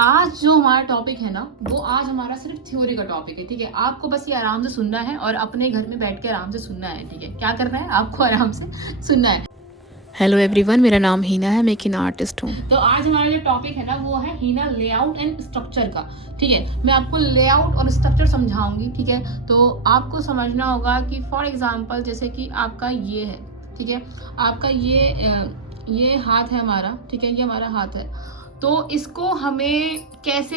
आज जो हमारा टॉपिक है ना, वो आज हमारा सिर्फ थ्योरी का टॉपिक है। ठीक है, आपको बस ये आराम से सुनना है और अपने घर में बैठ के आराम से सुनना है। ठीक है, क्या करना है, आपको आराम से सुनना है। हेलो एवरीवन, मेरा नाम हीना है, मैं एक हीना आर्टिस्ट हूँ। तो आज हमारा जो टॉपिक है ना, वो है हीना लेआउट एंड स्ट्रक्चर का। ठीक है, मैं आपको लेआउट और स्ट्रक्चर समझाऊंगी। ठीक है, तो आपको समझना होगा कि फॉर एग्जांपल जैसे कि आपका ये है, ठीक है, आपका ये हाथ है हमारा। ठीक है, ये हमारा हाथ है। तो इसको हमें कैसे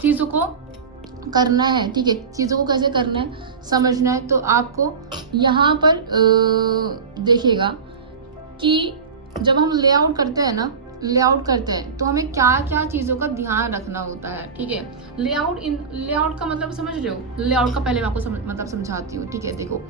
चीज़ों को करना है, ठीक है, चीज़ों को कैसे करना है समझना है। तो आपको यहाँ पर देखिएगा कि जब हम लेआउट करते हैं ना, लेआउट करते हैं तो हमें क्या क्या चीज़ों का ध्यान रखना होता है। ठीक है, लेआउट का मतलब समझ रहे हो? लेआउट का पहले मैं आपको मतलब समझाती हूँ। ठीक है, देखो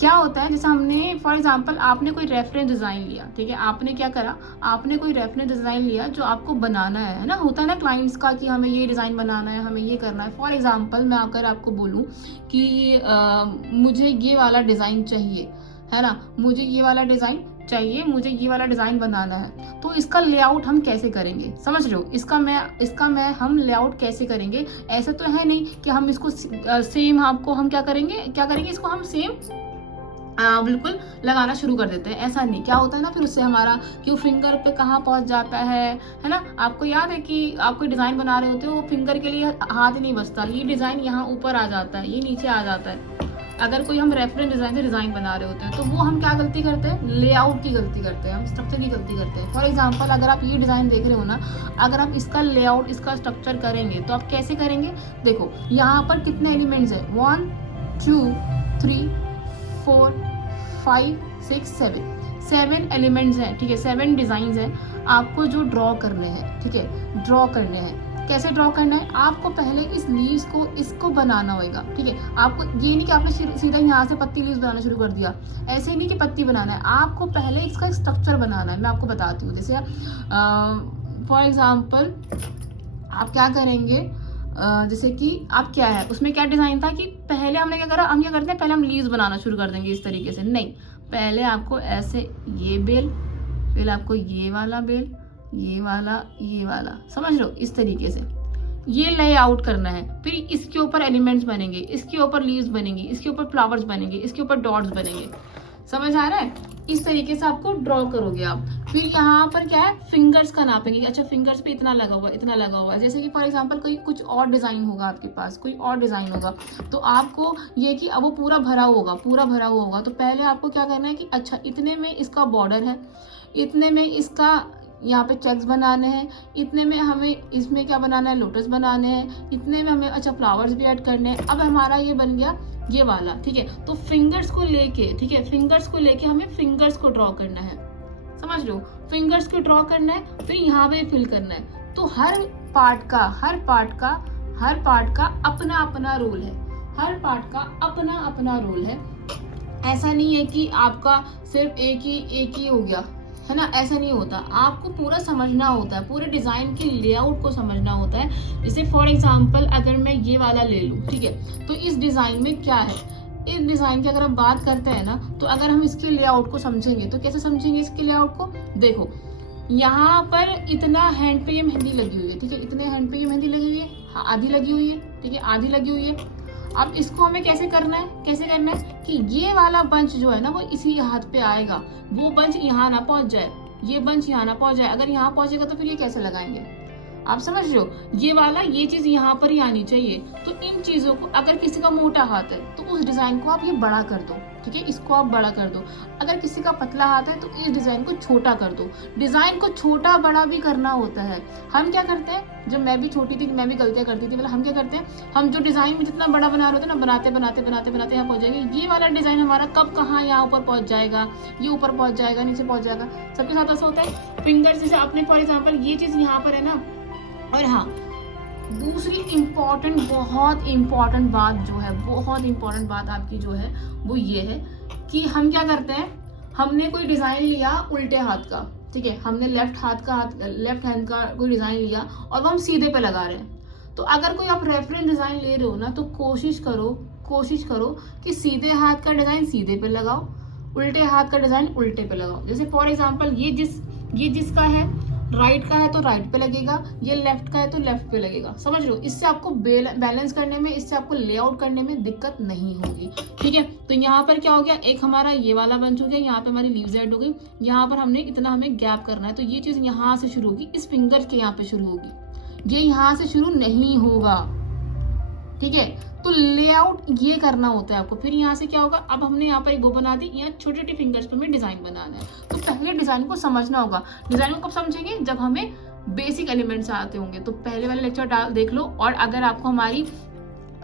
क्या होता है, जैसे हमने फॉर एग्जांपल आपने कोई रेफरेंस डिज़ाइन लिया। ठीक है, आपने क्या करा, आपने कोई रेफरेंस डिज़ाइन लिया जो आपको बनाना है ना, होता है ना क्लाइंट्स का कि हमें ये डिज़ाइन बनाना है, हमें ये करना है। फॉर एग्जांपल मैं अगर आपको बोलूँ कि मुझे ये वाला डिज़ाइन चाहिए, है ना, मुझे ये वाला डिज़ाइन चाहिए, मुझे ये वाला डिज़ाइन बनाना है, तो इसका लेआउट हम कैसे करेंगे, समझ रहे हो? हम लेआउट कैसे करेंगे? ऐसा तो है नहीं कि हम इसको सेम आपको हम क्या करेंगे इसको हम सेम बिल्कुल लगाना शुरू कर देते हैं। ऐसा नहीं, क्या होता है ना, फिर उससे हमारा क्यों फिंगर पे कहाँ पहुंच जाता है ना। आपको याद है कि आप कोई डिज़ाइन बना रहे होते हो, वो फिंगर के लिए हाथ ही नहीं बचता, ये डिज़ाइन यहाँ ऊपर आ जाता है, ये नीचे आ जाता है। अगर कोई हम रेफरेंस डिज़ाइन से डिज़ाइन बना रहे होते हैं तो वो हम क्या गलती करते हैं, लेआउट की गलती करते हैं, हम स्ट्रक्चर की गलती करते हैं। फॉर एग्जांपल अगर आप ये डिज़ाइन देख रहे हो ना, अगर आप इसका लेआउट, इसका स्ट्रक्चर करेंगे तो आप कैसे करेंगे? देखो यहाँ पर कितने एलिमेंट्स हैं, 1 2 3 4 5 6 7 एलिमेंट्स हैं। ठीक है, 7 डिज़ाइन हैं आपको जो ड्रॉ करने हैं। ठीक है, ड्रॉ करने हैं। कैसे ड्रॉ करना है, आपको पहले इस लीव्स को, इसको बनाना होगा। ठीक है, आपको ये नहीं कि आपने सीधा यहाँ से पत्ती लीव्स बनाना शुरू कर दिया, ऐसे ही नहीं कि पत्ती बनाना है, आपको पहले इसका स्ट्रक्चर बनाना है। मैं आपको बताती हूँ, जैसे फॉर एग्जांपल आप क्या करेंगे, जैसे कि आप क्या है, उसमें क्या डिज़ाइन था कि पहले हमने क्या करा, हम क्या करते हैं, पहले हम लीव्स बनाना शुरू कर देंगे इस तरीके से। नहीं, पहले आपको ऐसे ये बेल, फिर आपको ये वाला बेल, ये वाला, समझ लो, इस तरीके से ये लेआउट करना है। फिर इसके ऊपर एलिमेंट्स बनेंगे, इसके ऊपर लीव्स बनेंगी, इसके ऊपर फ्लावर्स बनेंगे, इसके ऊपर डॉट्स बनेंगे। समझ आ रहा है? इस तरीके से आपको ड्रॉ करोगे आप। फिर यहाँ पर क्या है, फिंगर्स का नापेंगे। अच्छा, फिंगर्स पे इतना लगा हुआ, इतना लगा हुआ है। जैसे कि फॉर एग्जांपल कोई कुछ और डिज़ाइन होगा, आपके पास कोई और डिज़ाइन होगा, तो आपको ये कि अब वो पूरा भरा हुआ होगा, तो पहले आपको क्या करना है कि अच्छा इतने में इसका बॉर्डर है, इतने में इसका यहाँ पे चेक्स बनाने हैं, इतने में हमें इसमें क्या बनाना है, लोटस बनाने हैं, इतने में हमें अच्छा फ्लावर्स भी ऐड करने हैं। अब हमारा ये बन गया ये वाला। ठीक है, तो फिंगर्स को लेके, ठीक है, फिंगर्स को लेके हमें फिंगर्स को ड्रॉ करना है, समझ लो, फिंगर्स को ड्रॉ करना है, फिर यहाँ पे फिल करना है। तो हर पार्ट का अपना अपना रोल है, हर पार्ट का अपना अपना रोल है। ऐसा नहीं है कि आपका सिर्फ एक ही हो गया, है ना, ऐसा नहीं होता। आपको पूरा समझना होता है, पूरे डिज़ाइन के लेआउट को समझना होता है। जैसे फॉर एग्जांपल अगर मैं ये वाला ले लूँ, ठीक है, तो इस डिज़ाइन में क्या है, इस डिज़ाइन की अगर हम बात करते हैं ना, तो अगर हम इसके लेआउट को समझेंगे तो कैसे समझेंगे इसके लेआउट को? देखो यहाँ पर इतना हैंड पे ये मेहंदी लगी हुई है। ठीक है, इतने हैंड पे ये मेहंदी लगी हुई है, आधी लगी हुई है। ठीक है, आधी लगी हुई है। अब इसको हमें कैसे करना है कि ये वाला बंच जो है ना, वो इसी हाथ पे आएगा, वो बंच यहाँ ना पहुंच जाए, ये बंच यहाँ ना पहुंच जाए। अगर यहाँ पहुंचेगा तो फिर ये कैसे लगाएंगे, आप समझ रहे हो? ये चीज यहाँ पर ही आनी चाहिए। तो इन चीजों को, अगर किसी का मोटा हाथ है तो उस डिजाइन को आप ये बड़ा कर दो। ठीक है, इसको आप बड़ा कर दो। अगर किसी का पतला हाथ है तो इस डिजाइन को छोटा कर दो। डिजाइन को छोटा बड़ा भी करना होता है। हम क्या करते हैं, जब मैं भी छोटी थी, मैं भी गलतियां करती थी, मतलब हम क्या करते हैं, हम जो डिजाइन में जितना बड़ा बना रहे होते हैं ना, बनाते यहाँ पहुंच जाएंगे। ये वाला डिजाइन हमारा कब कहाँ यहाँ ऊपर पहुंच जाएगा, ये ऊपर पहुंच जाएगा, नीचे पहुंच जाएगा। सबके साथ ऐसा होता है। फिंगर्स जैसे आपने फॉर एग्जाम्पल ये चीज यहाँ पर है ना। और हाँ, दूसरी बहुत इम्पॉर्टेंट बात आपकी जो है वो ये है कि हम क्या करते हैं, हमने कोई डिज़ाइन लिया उल्टे हाथ का। ठीक है, हमने लेफ्ट हैंड का कोई डिज़ाइन लिया और वो हम सीधे पे लगा रहे हैं। तो अगर कोई आप रेफरेंस डिज़ाइन ले रहे हो ना, तो कोशिश करो कि सीधे हाथ का डिज़ाइन सीधे पे लगाओ, उल्टे हाथ का डिज़ाइन उल्टे पे लगाओ। जैसे फॉर एग्जाम्पल ये जिसका है राइट का है तो राइट पे लगेगा, ये लेफ्ट का है तो लेफ्ट पे लगेगा, समझ रहे हो। इससे आपको बैलेंस करने में, इससे आपको लेआउट करने में दिक्कत नहीं होगी, ठीक है। तो यहाँ पर क्या हो गया, एक हमारा ये वाला बन चुका है, यहाँ पे हमारी लीव्स ऐड हो गई, यहाँ पर हमने इतना हमें गैप करना है, तो ये चीज यहाँ से शुरू होगी, इस फिंगर के यहाँ पे शुरू होगी, ये यहाँ से शुरू नहीं होगा, ठीक है। तो लेआउट ये करना होता है आपको। फिर यहाँ से क्या होगा, अब हमने यहाँ पर एक वो बना दी, यहाँ छोटे छोटे फिंगर्स पे हमें डिजाइन बनाना है, तो पहले डिजाइन को समझना होगा। डिजाइन को कब समझेंगे, जब हमें बेसिक एलिमेंट्स आते होंगे। तो पहले वाले लेक्चर देख लो, और अगर आपको हमारी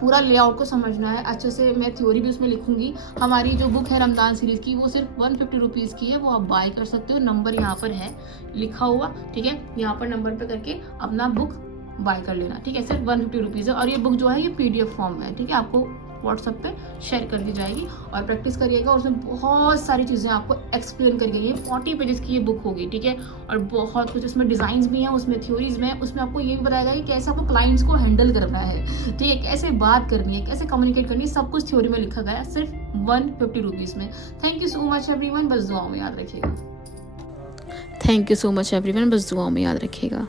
पूरा लेआउट को समझना है अच्छे से, मैं थ्योरी भी उसमें लिखूंगी। हमारी जो बुक है रमदान सीरीज की, वो सिर्फ 150 रुपीज़ की है, वो आप बाय कर सकते हो, नंबर यहाँ पर है लिखा हुआ, ठीक है। यहाँ पर नंबर पे करके अपना बुक बाय कर लेना, ठीक है। सिर्फ 150 रुपीज़ है, और ये बुक जो है ये PDF फॉर्म में है, ठीक है। आपको व्हाट्सएप पे शेयर कर दी जाएगी, और प्रैक्टिस करिएगा। उसमें बहुत सारी चीज़ें आपको एक्सप्लेन करके, ये 40 पेजेस की ये बुक होगी, ठीक है। और बहुत कुछ उसमें डिजाइन्स भी हैं, उसमें थ्योरीज में है, उसमें आपको ये भी बताएगा कि कैसे आपको क्लाइंट्स को हैंडल करना है, ठीक है, कैसे बात करनी है, कैसे कम्युनिकेट करनी है, सब कुछ थ्योरी में लिखा गया है, सिर्फ 150 रुपीज़ में। Thank you so much everyone, बस दुआओं में याद रखिएगा। Thank you so much everyone, बस दुआओं में याद रखिएगा।